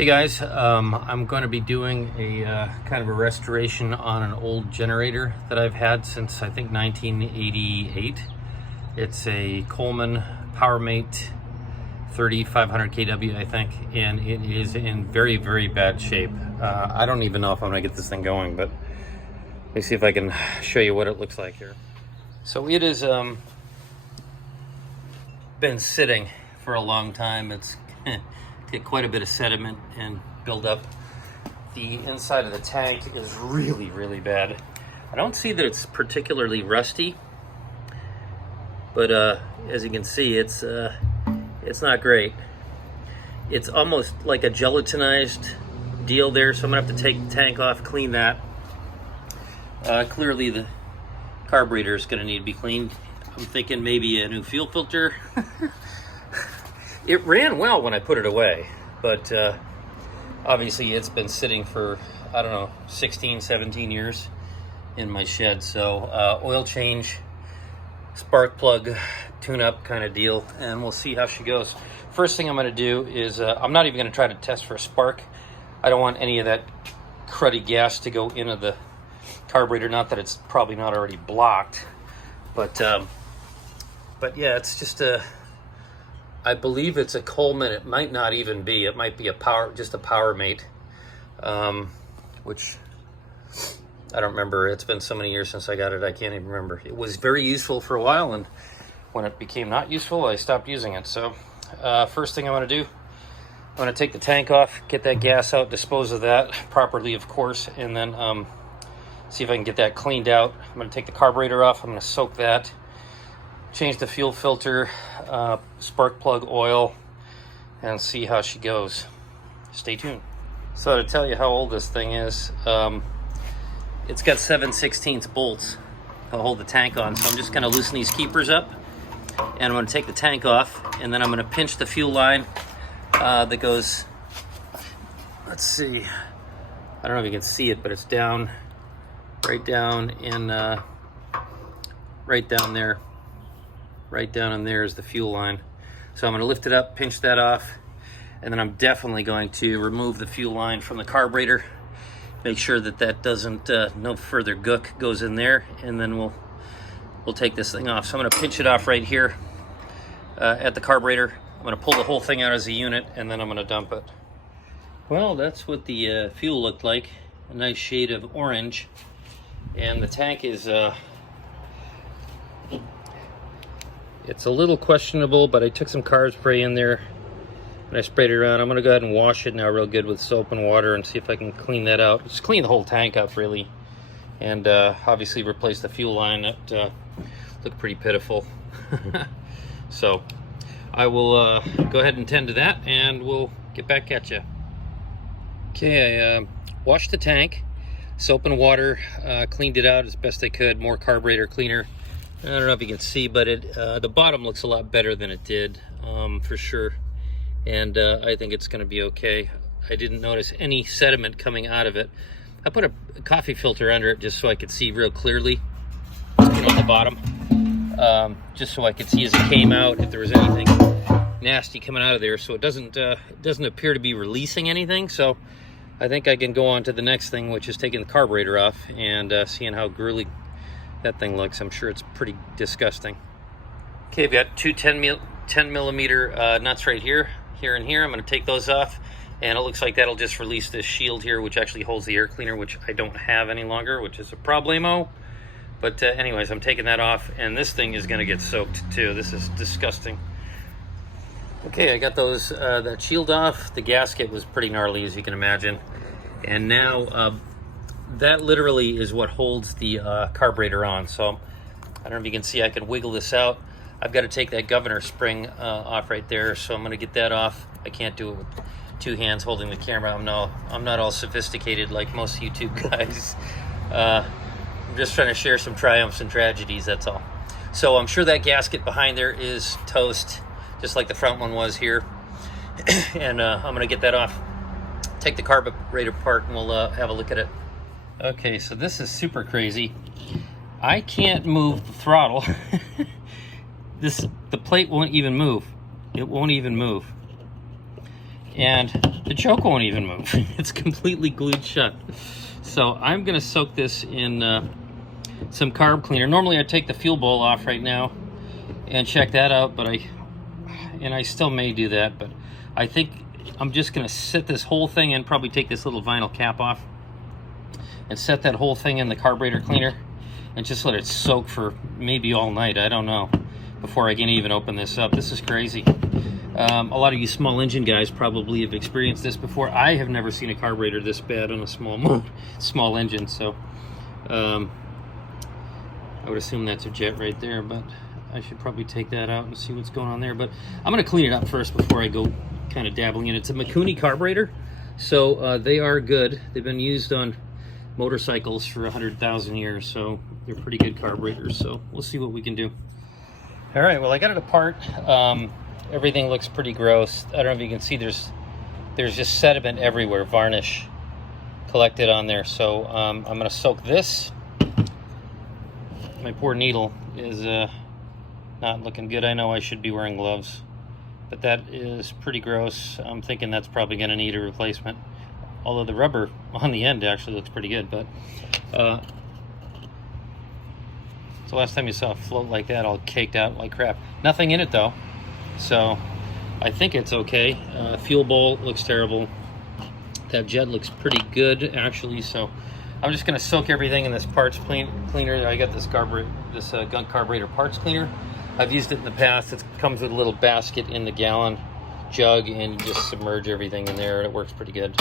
Hey guys, I'm going to be doing a kind of a restoration on an old generator that I've had since I think 1988. It's a Coleman Powermate 3500 kW, I think, and it is in very, very bad shape. I don't even know if I'm going to get this thing going, but let me see if I can show you what it looks like here. So it has been sitting for a long time. It's get quite a bit of sediment and build up. The inside of the tank is really, really bad. I don't see that it's particularly rusty, but as you can see, it's not great. It's almost like a gelatinized deal there, so I'm gonna have to take the tank off, clean that. Clearly the carburetor is gonna need to be cleaned. I'm thinking maybe a new fuel filter. It ran well when I put it away, but obviously it's been sitting for, I don't know, 16, 17 years in my shed. So oil change, spark plug, tune-up kind of deal, and we'll see how she goes. First thing I'm going to do is, I'm not even going to try to test for a spark. I don't want any of that cruddy gas to go into the carburetor, not that it's probably not already blocked, but yeah, it's just a, I believe it's a Coleman. It might not even be. It might be just a Powermate, which I don't remember. It's been so many years since I got it, I can't even remember. It was very useful for a while, and when it became not useful, I stopped using it. So first thing I want to do, I'm going to take the tank off, get that gas out, dispose of that properly, of course, and then see if I can get that cleaned out. I'm going to take the carburetor off. I'm going to soak that, change the fuel filter, spark plug oil, and see how she goes. Stay tuned. So to tell you how old this thing is, it's got 7/16 bolts to hold the tank on. So I'm just going to loosen these keepers up, and I'm going to take the tank off, and then I'm going to pinch the fuel line that goes, let's see, I don't know if you can see it, but it's down, right down in, right down there. Right down in there is the fuel line. So I'm going to lift it up, pinch that off, and then I'm definitely going to remove the fuel line from the carburetor. Make sure that that doesn't, no further gook goes in there, and then we'll take this thing off. So I'm going to pinch it off right here at the carburetor. I'm going to pull the whole thing out as a unit, and then I'm going to dump it. Well, that's what the fuel looked like. A nice shade of orange. And the tank is... it's a little questionable, but I took some carb spray in there and I sprayed it around. I'm going to go ahead and wash it now real good with soap and water and see if I can clean that out. Just clean the whole tank up, really. And obviously replace the fuel line that looked pretty pitiful. So I will go ahead and tend to that, and we'll get back at you. Okay, I washed the tank, soap and water, cleaned it out as best I could, more carburetor cleaner. I don't know if you can see, but the bottom looks a lot better than it did, for sure. And I think it's going to be okay. I didn't notice any sediment coming out of it. I put a coffee filter under it just so I could see real clearly, on the bottom, just so I could see as it came out if there was anything nasty coming out of there. So it doesn't appear to be releasing anything. So I think I can go on to the next thing, which is taking the carburetor off and seeing how grueling that thing looks. I'm sure it's pretty disgusting. Okay, I've got two 10 millimeter nuts right here and here. I'm going to take those off, and it looks like that'll just release this shield here, which actually holds the air cleaner, which I don't have any longer, which is a problemo. But anyways, I'm taking that off, and this thing is going to get soaked too. This is disgusting. Okay, I got those that shield off. The gasket was pretty gnarly, as you can imagine, and now that literally is what holds the carburetor on. So I don't know if you can see, I can wiggle this out. I've got to take that governor spring off right there, so I'm going to get that off. I can't do it with two hands holding the camera. I'm not all sophisticated like most YouTube guys. I'm just trying to share some triumphs and tragedies, that's all. So I'm sure that gasket behind there is toast, just like the front one was here. And I'm going to get that off, take the carburetor apart, and we'll have a look at it. Okay, so this is super crazy. I can't move the throttle. The plate won't even move. It won't even move. and the choke won't even move. It's completely glued shut. So I'm gonna soak this in some carb cleaner. Normally I take the fuel bowl off right now and check that out, but I still may do that, but I think I'm just gonna set this whole thing in, probably take this little vinyl cap off and set that whole thing in the carburetor cleaner and just let it soak for maybe all night, I don't know, before I can even open this up. This is crazy. A lot of you small engine guys probably have experienced this before. I have never seen a carburetor this bad on a small engine, so I would assume that's a jet right there, but I should probably take that out and see what's going on there. But I'm going to clean it up first before I go kind of dabbling in. It's a Mikuni carburetor, so they are good. They've been used on motorcycles for 100,000 years, so they're pretty good carburetors. So we'll see what we can do. All right, well, I got it apart. Everything looks pretty gross. I don't know if you can see, there's just sediment everywhere, varnish collected on there. So I'm going to soak this. My poor needle is not looking good. I know I should be wearing gloves, but that is pretty gross. I'm thinking that's probably going to need a replacement. Although the rubber on the end actually looks pretty good, but it's the last time you saw a float like that all caked out like crap. Nothing in it though, so I think it's okay. Fuel bowl looks terrible. That jet looks pretty good actually, so I'm just going to soak everything in this parts cleaner. I got this Gunk carburetor parts cleaner. I've used it in the past. It comes with a little basket in the gallon jug, and you just submerge everything in there, and it works pretty good.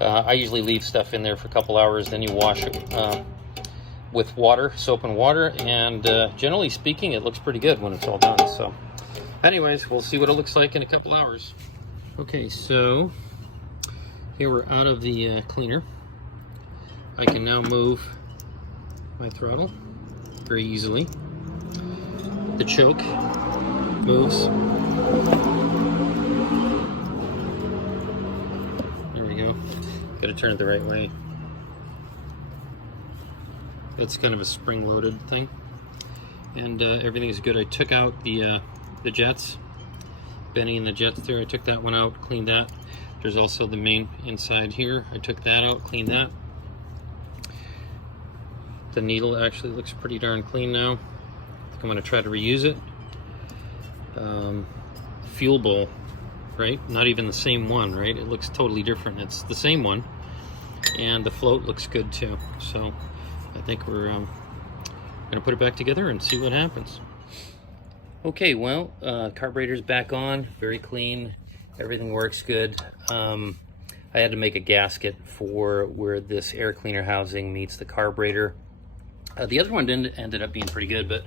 I usually leave stuff in there for a couple hours, then you wash it with water, soap and water, and generally speaking, it looks pretty good when it's all done. So anyways, we'll see what it looks like in a couple hours. Okay, so here we're out of the cleaner. I can now move my throttle very easily. The choke moves. There we go. Gotta turn it the right way. It's kind of a spring-loaded thing, and everything is good. I took out the jets, Benny and the jets there. I took that one out, cleaned that. There's also the main inside here. I took that out, cleaned that. The needle actually looks pretty darn clean now. I think I'm going to try to reuse it. Fuel bowl, right? Not even the same one, right? It looks totally different. It's the same one, and the float looks good too. So I think we're going to put it back together and see what happens. Okay, well, carburetor's back on, very clean. Everything works good. I had to make a gasket for where this air cleaner housing meets the carburetor. The other one ended up being pretty good, but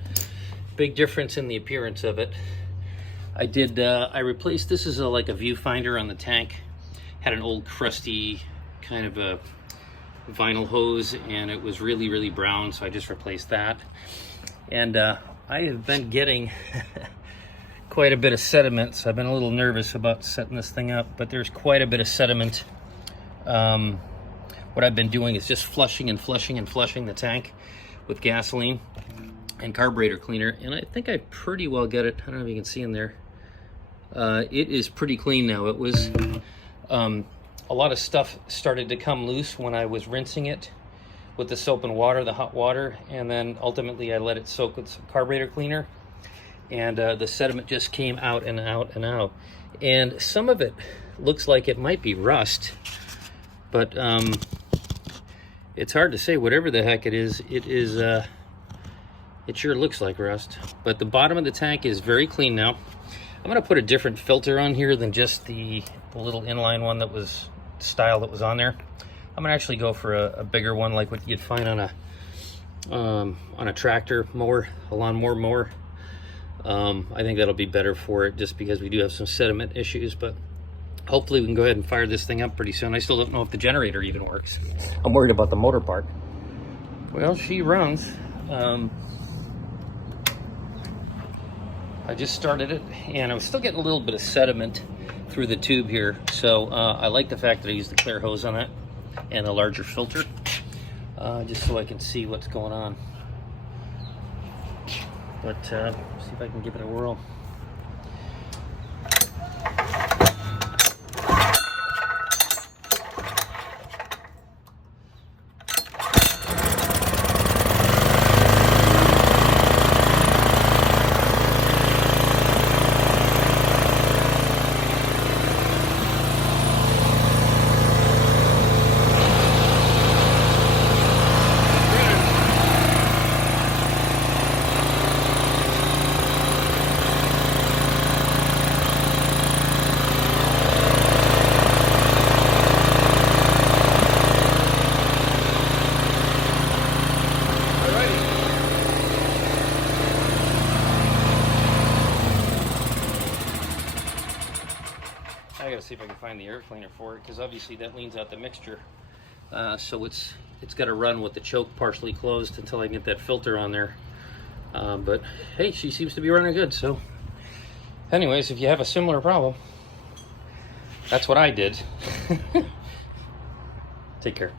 big difference in the appearance of it. I replaced, this is like a viewfinder on the tank. Had an old crusty kind of a vinyl hose, and it was really, really brown, so I just replaced that. And I have been getting quite a bit of sediment, so I've been a little nervous about setting this thing up, but there's quite a bit of sediment. What I've been doing is just flushing and flushing and flushing the tank with gasoline and carburetor cleaner, and I think I pretty well get it. I don't know if you can see in there. It is pretty clean now. It was a lot of stuff started to come loose when I was rinsing it with the soap and water, the hot water, and then ultimately I let it soak with some carburetor cleaner, and the sediment just came out and out and out. And some of it looks like it might be rust, but it's hard to say. Whatever the heck it is, it sure looks like rust. But the bottom of the tank is very clean now. I'm going to put a different filter on here than just the little inline one that was style that was on there. I'm going to actually go for a bigger one, like what you'd find on a tractor mower, a lawnmower mower. I think that'll be better for it, just because we do have some sediment issues, but hopefully we can go ahead and fire this thing up pretty soon. I still don't know if the generator even works. I'm worried about the motor part. Well, she runs. I just started it, and I was still getting a little bit of sediment through the tube here, so I like the fact that I used the clear hose on it and a larger filter, just so I can see what's going on. But see if I can give it a whirl. gotta see if I can find the air cleaner for it, because obviously that leans out the mixture. So it's got to run with the choke partially closed until I get that filter on there. But hey, she seems to be running good. So anyways, if you have a similar problem, that's what I did. Take care.